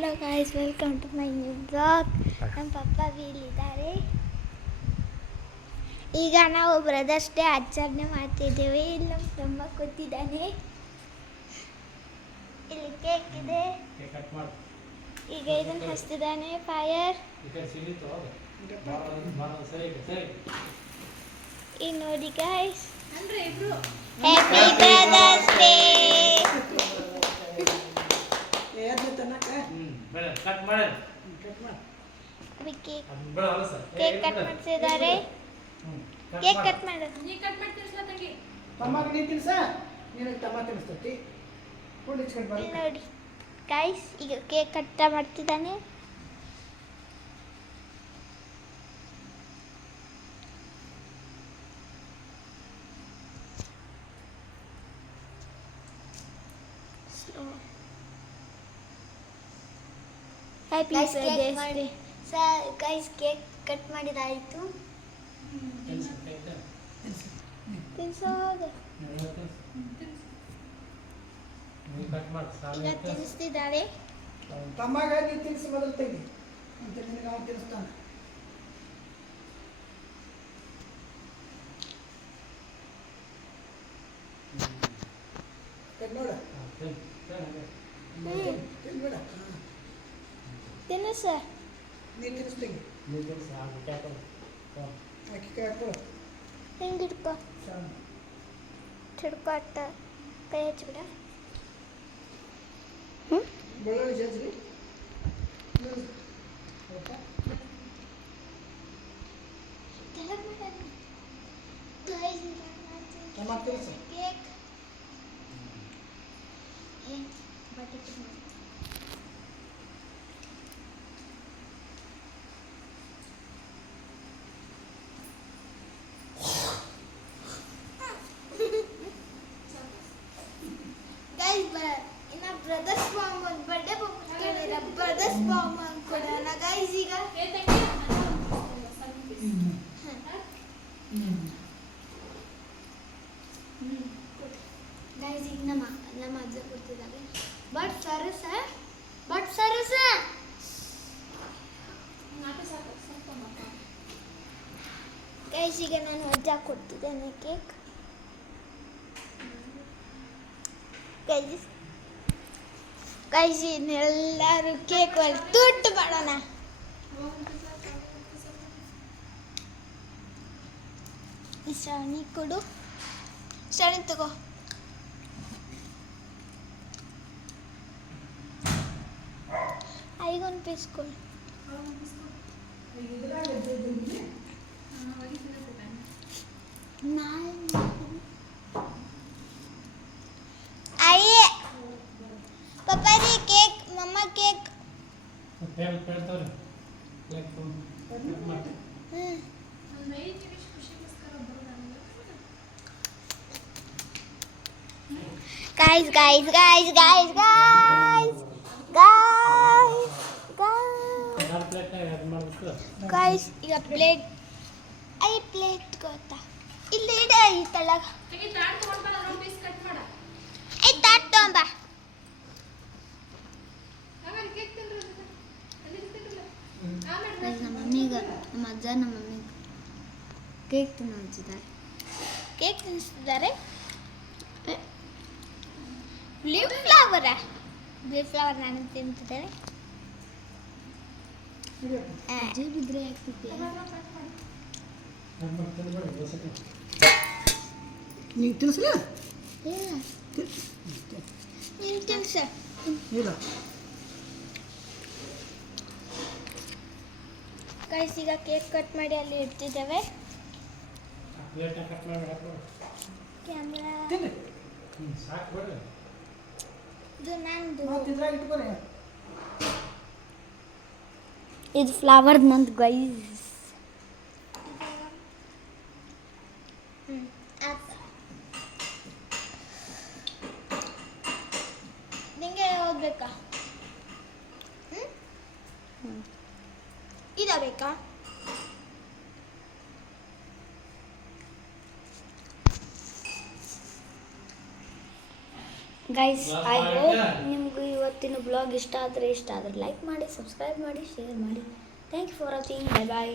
Hello guys, welcome to my new blog. ನಮ್ಮ ಪಪ್ಪ ಇಲ್ಲಿದ್ದಾರೆ. ಈಗ ನಾವು ಬ್ರದರ್ಸ್ ಡೇ ಆಚರಣೆ ಮಾಡ್ತಿದ್ದೇವೆ. ಇಲ್ಲಿ ನಮ್ಮ ತಮ್ಮ ಕೂತಿದ್ದಾನೆ. ಇಲ್ಲಿ ಕೇಕ್ ಇದೆ. ಈಗ ಇದನ್ನು ಹಚ್ತಿದ್ದಾನೆ ಫೈರ್. ಈಗ ನೋಡಿ guys, happy brothers day. Cake cut ಮಾಡ್ತಿದ್ದಾರೆ. ಕೇಕ್ ಕಟ್ ಮಾಡು. ನೋಡಿ ಗೈಸ್, ಈಗ ಕೇಕ್ ಕಟ್ ಮಾಡ್ತಿದ್ದಾನೆ. Happy birthday sir. Guys, cake cut ಮಾಡಿದಾಯಿತು. ಈಗ ತಿನ್ನಿಸ್ತಿದ್ದಾರೆ. ತಿನ್ನಿಸಿ ಮೊದಲು ತೆಗಿ ನಾವು ತಿನ್ನಿಸ್ತಾನೆ. ನೋಡ ತಿನ್ನಿಸ. ನೀನು ತಿನ್ನಿಸ್ತೀವಿ ಹಿಂಗೆ ಹಿಡ್ಕೊ ಹಿಡ್ಕೊ ಅಟ್ಟ ಕೈ ಹಚ್ಬಿಡ. ಬೆಳ್ಳುಳ್ಳಿ ಸೇರಿಸಿ ಟಮಾಟೊ ತಿನ್ನಿಸಿ. ಕೇಕ್ ಬ್ರದರ್ಸ್ ಬಾಂಬ್ ಒಂದು ಬರ್ಡೇ ಬಾಂಬ್ ಬ್ರದರ್ಸ್ ಬಾಂಬ್ ಅನ್ಕೊಡೋಣ ಗೈಸ್. ಈಗ ಗೈಸ್, ಈಗ ನಮ್ಮ ಅಜ್ಜ ಕೊಡ್ತಿದ್ದಾರೆ. ಬಟ್ ಸರಸ ಗೈಸ್, ಈಗ ನಾನು ಅಜ್ಜ ಕೊಡ್ತಿದ್ದೇನೆ ಕೇಕ್. ಗೈಸ್, ಇನ್ನೆಲ್ಲರೂ ಕೇಕ್ ತುಟ್ಟು ಮಾಡೋಣ. ಶ್ರಾವಣಿ ಕೊಡು. ಶ್ರಾವಣಿ ತಗೋ. ಐಗೊಂದು ಪೀಸ್ ಕೊಡು. ಅಯ್ಯೇ ಪಪ್ಪಾರಿ ಕೇಕ್, ಮಮ್ಮ ಕೇಕ್. Guys, ಈಗ ಪ್ಲೇಟ್ ಗೊತ್ತಾ ಇಲ್ಲಿ ಇಡ. ಈ ತಳಗ ತಾಟ್ ತಗೊಂಬ. ನಮ್ಮ ಮಮ್ಮಿಗೆ, ನಮ್ಮ ಅಜ್ಜ ನಮ್ಮ ಮಮ್ಮಿಗೆ ಕೇಕ್ ತಿನ್ನಿಸ್ತಿದ್ದಾರೆ. ಬ್ಲೂ ಫ್ಲವರ್ ನಾನು ತಿಂತಿದ್ದೇನೆ. ಬಿದ್ರೆ ಆಗ್ತಿದ್ದೆ. ನೀವು ತಿನ್ನಿಸ್ಲ ನೀನು ತಿನ್ಸ. ಗೈಸ್, ಈಗ ಕೇಕ್ ಕಟ್ ಮಾಡಿ ಅಲ್ಲಿ ಇಡ್ತಿದ್ದೇವೆ. ಕ್ಯಾಮ್ರಾ ಇದು ನಂದು. ಇದು ಫ್ಲವರ್ ನಂದು ಗೈಸ್. ನಿಂಗೆ ಓದ್ಬೇಕಾ? ಇದ ಬೇಕಾ? ಗೈಸ್, ಐ ಹೋಪ್ ನಿಮಗೂ ಇವತ್ತು ಇವತ್ತಿನ ಬ್ಲಾಗ್ ಇಷ್ಟ ಆದರೆ ಲೈಕ್ ಮಾಡಿ, ಸಬ್ಸ್ಕ್ರೈಬ್ ಮಾಡಿ, ಶೇರ್ ಮಾಡಿ. Thank you for watching. Bye bye.